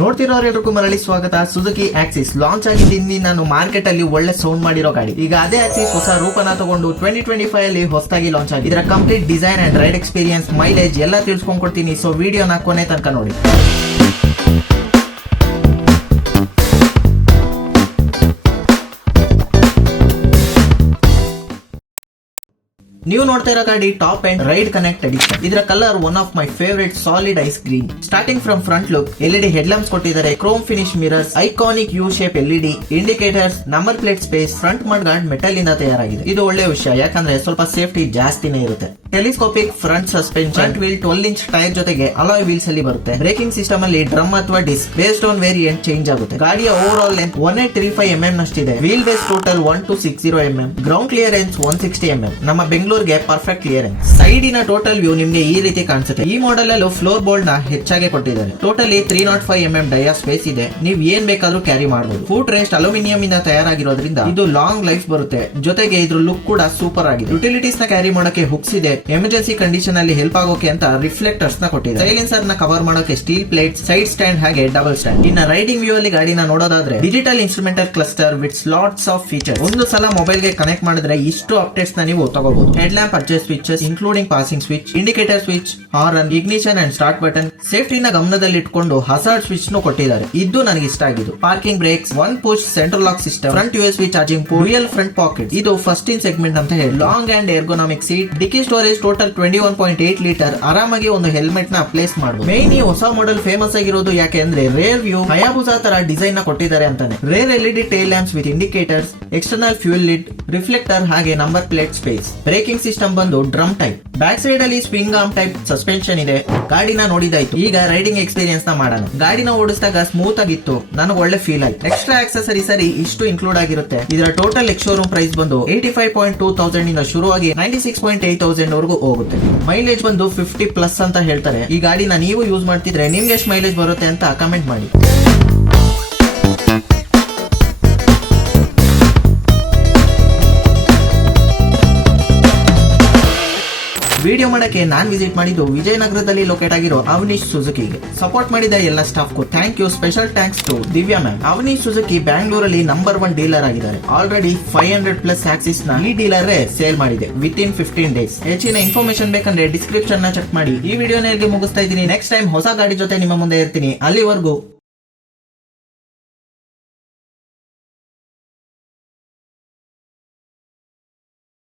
ನೋಡ್ತಿರೋರೆಲ್ರಿಗೂ ಮರಳಿ ಸ್ವಾಗತ. Suzuki Axis launch ಆಗಿದ್ದು ನಾನು ಮಾರ್ಕೆಟ್ ಅಲ್ಲಿ ಒಳ್ಳೆ ಸೌಂಡ್ ಮಾಡಿರೋ ಗಾಡಿ. ಈಗ ಅದೇ ಆಕ್ಸಿಸ್ ಹೊಸ ರೂಪನ ತಗೊಂಡು 2025 ಅಲ್ಲಿ ಹೊಸದಾಗಿ ಲಾಂಚ್ ಆಗಿದೆ. ಇದರ complete design and ride experience, mileage ಎಲ್ಲ ತಿಳ್ಸ್ಕೊಂಡ್ ಕೊಡ್ತೀನಿ. ಸೊ ವಿಡಿಯೋನ ಕೊನೆ ತನಕ ನೋಡಿ. ನೀವು ನೋಡ್ತಾ ಇರೋ ಗಾಡಿ top and ride connect edition. ಇದರ colour one of my favourite, solid ice green. Starting from front look, LED head lamps ಕೊಟ್ಟಿದ್ದಾರೆ, chrome finish mirrors, iconic U shape LED, indicators, number plate space, front mud guard metal ಇಂದ ತಯಾರಾಗಿದೆ. ಇದು ಒಳ್ಳೆ ವಿಷಯ, ಯಾಕಂದ್ರೆ ಸ್ವಲ್ಪ safety ಜಾಸ್ತಿನೇ ಇರುತ್ತೆ. Telescopic front suspension, front wheel 12 inch tyre ಜೊತೆಗೆ ಅಲಾಯ್ ವೀಲ್ಸ್ ಅಲ್ಲಿ ಬರುತ್ತೆ. ಬ್ರೇಕಿಂಗ್ ಸಿಸ್ಟಮ್ ಅಲ್ಲಿ ಡ್ರಮ್ ಅಥವಾ disc based on variant change ಆಗುತ್ತೆ. ಗಾಡಿಯ ಓವರ್ ಆಲ್ ಲೆಂತ್ 1835 mm ನಷ್ಟಿದೆ. Wheel base total 1260 mm, ground clearance 160 mm. ನಮ್ಮ ಬೆಂಗಳೂರಿಗೆ ಪರ್ಫೆಕ್ಟ್ ಕ್ಲಿಯರೆನ್ಸ್. ಸೈಡಿನ ಟೋಟಲ್ ವ್ಯೂ ನಿಮ್ಗೆ ಈ ರೀತಿ ಕಾಣಿಸುತ್ತೆ. ಈ ಮಾಡೆಲ್ ಅಲ್ಲೂ ಫ್ಲೋರ್ ಬೋಲ್ಡ್ ನ ಹೆಚ್ಚಾಗಿ ಕೊಟ್ಟಿದ್ದಾರೆ. ಟೋಟಲಿ 305 mm ಡಯಾ ಸ್ಪೇಸ್ ಇದೆ. ನೀವು ಏನ್ ಬೇಕಾದ್ರೂ ಕ್ಯಾರಿ ಮಾಡಬಹುದು. ಫುಟ್ ರೆಸ್ಟ್ ಅಲ್ಯೂಮಿನಿಯಂ ಇಂದ ತಯಾರಾಗಿರೋದ್ರಿಂದ ಇದು ಲಾಂಗ್ ಲೈಫ್ ಬರುತ್ತೆ. ಜೊತೆಗೆ ಇದ್ರ ಲುಕ್ ಕೂಡ ಸೂಪರ್ ಆಗಿದೆ. ಯುಟಿಲಿಟೀಸ್ ನ ಕ್ಯಾರಿ ಮಾಡೋಕೆ ಹುಕ್ಸ್ ಇದೆ. ಎಮರ್ಜೆನ್ಸಿ ಕಂಡೀಷನ್ ಅಲ್ಲಿ ಹೆಲ್ಪ್ ಆಗೋಕೆ ಅಂತ ರಿಫ್ಲೆಕ್ಟರ್ಸ್ ನ ಕೊಟ್ಟಿದ್ದಾರೆ. ಸೈಲೆನ್ಸರ್ ನ ಕವರ್ ಮಾಡೋಕೆ ಸ್ಟೀಲ್ ಪ್ಲೇಟ್, ಸೈಡ್ ಸ್ಟ್ಯಾಂಡ್ ಹಾಗೆ ಡಬಲ್ ಸ್ಟ್ಯಾಂಡ್. ಇನ್ನ ರೈಡಿಂಗ್ ವ್ಯೂ ಅಲ್ಲಿ ಗಾಡಿನ ನೋಡೋದಾದ್ರೆ digital instrumental cluster with lots of features. ಒಂದು ಸಲ ಮೊಬೈಲ್ ಗೆ ಕನೆಕ್ಟ್ ಮಾಡಿದ್ರೆ ಇಷ್ಟು ಅಪ್ಡೇಟ್ಸ್ ನ ನೀವು ತಗೋಬಹುದು. Head lamp adjust switches including passing switch, indicator switch, horn, ignition and start button. ಸೇಫ್ಟಿನ ಗಮನದಲ್ಲಿ ಇಟ್ಕೊಂಡು ಹಜಾರ್ಡ್ ಸ್ವಿಚ್ ನು ಕೊಟ್ಟಿದ್ದಾರೆ. ಇದು ನನಗೆ ಇಷ್ಟ ಆಗಿದ್ದು. Parking brakes, one push central lock system, front USB charging port, real front pocket. ಇದು ಫಸ್ಟ್ ಇನ್ ಸೆಗ್ಮೆಂಟ್ ಅಂತ ಹೇಳಿ. Long and ergonomic seat, dickey storage total 21.8 litre. ಆರಾಮಾಗಿ ಒಂದು ಹೆಲ್ಮೆಟ್ ನ ಪ್ಲೇಸ್ ಮಾಡಬಹುದು. ಮೇನ್ ಈ ಹೊಸ ಮಾಡೆಲ್ ಫೇಮಸ್ ಆಗಿರೋದು ಯಾಕೆ ಅಂದ್ರೆ ರೇರ್ ವ್ಯೂ, ಹಯಾಬುಸಾ ತರ ಡಿಸೈನ್ ನ ಕೊಟ್ಟಿದ್ದಾರೆ ಅಂತಾನೆ. Rear LED tail lamps with indicators, external fuel lid, reflector ಹಾಗೆ number plate space. Braking system ಬಂದು ಡ್ರಮ್ ಟೈಪ್. ಬ್ಯಾಕ್ ಸೈಡ್ ಅಲ್ಲಿ ಸ್ವಿಂಗ್ ಆರ್ಮ್ ಟೈಪ್ ಸಸ್ಪೆನ್ಷನ್ ಇದೆ. ಗಾಡಿನ ನೋಡಿದಾಯ್ತು, ಈಗ ರೈಡಿಂಗ್ ಎಕ್ಸ್ಪೀರಿಯನ್ಸ್ ನ ಮಾಡೋಣ. ಗಾಡಿನ ಓಡಿಸಿದಾಗ ಸ್ಮೂತ್ ಆಗಿತ್ತು, ನನಗೆ ಒಳ್ಳೆ ಫೀಲ್ ಆಯ್ತು. ಎಕ್ಸ್ಟ್ರಾ ಆಕ್ಸೆಸರೀಸ್ ಅಲ್ಲಿ ಇಷ್ಟು ಇನ್ಕ್ಲೂಡ್ ಆಗಿರುತ್ತೆ. ಇದರ ಟೋಟಲ್ ಎಕ್ಸ್ ಶೋರೂಮ್ ಪ್ರೈಸ್ ಬಂದು 85.2,000 ಇಂದ ಶುರುವಾಗಿ 96.8,000 ವರೆಗೂ ಹೋಗುತ್ತೆ. ಮೈಲೇಜ್ ಬಂದು 50+ ಅಂತ ಹೇಳ್ತಾರೆ. ಈ ಗಾಡಿನ ನೀವು ಯೂಸ್ ಮಾಡ್ತಿದ್ರೆ ನಿಮ್ಗೆ ಎಷ್ಟು ಮೈಲೇಜ್ ಬರುತ್ತೆ ಅಂತ ಕಮೆಂಟ್ ಮಾಡಿ. ವಿಡಿಯೋ ಮಾಡಕ್ಕೆ ನಾನ್ ವಿಸಿಟ್ ಮಾಡಿದ್ದು ವಿಜಯನಗರದಲ್ಲಿ ಲೊಕೇಟ್ ಆಗಿರೋ ಅವನೀಶ್ ಸುಜುಕಿಗೆ. ಸಪೋರ್ಟ್ ಮಾಡಿದ ಎಲ್ಲ ಸ್ಟಾಫ್ ಗೂ thank you. Special thanks to Divya ma'am. Avanish Suzuki ಬ್ಯಾಂಗ್ಳೂರಲ್ಲಿ ನಂಬರ್ 1 ಡೀಲರ್ ಆಗಿದ್ದಾರೆ. ಆಲ್ರೆಡಿ 500+ ಆಕ್ಸಿಸ್ ನ ಈ ಡೀಲರ್ ಸೇಲ್ ಮಾಡಿದೆ ವಿತಿನ್ 15 ಡೇಸ್. ಹೆಚ್ಚಿನ ಇನ್ಫಾರ್ಮೇಶನ್ ಬೇಕಂದ್ರೆ ಡಿಸ್ಕ್ರಿಪ್ಷನ್ ನ ಚೆಕ್ ಮಾಡಿ. ಈ ವಿಡಿಯೋನ ಮುಗಿಸ್ತಾ ಇದ್ದೀನಿ. ನೆಕ್ಸ್ಟ್ ಟೈಮ್ ಹೊಸ ಗಾಡಿ ಜೊತೆ ನಿಮ್ಮ ಮುಂದೆ ಇರ್ತೀನಿ. ಅಲ್ಲಿವರೆಗೂ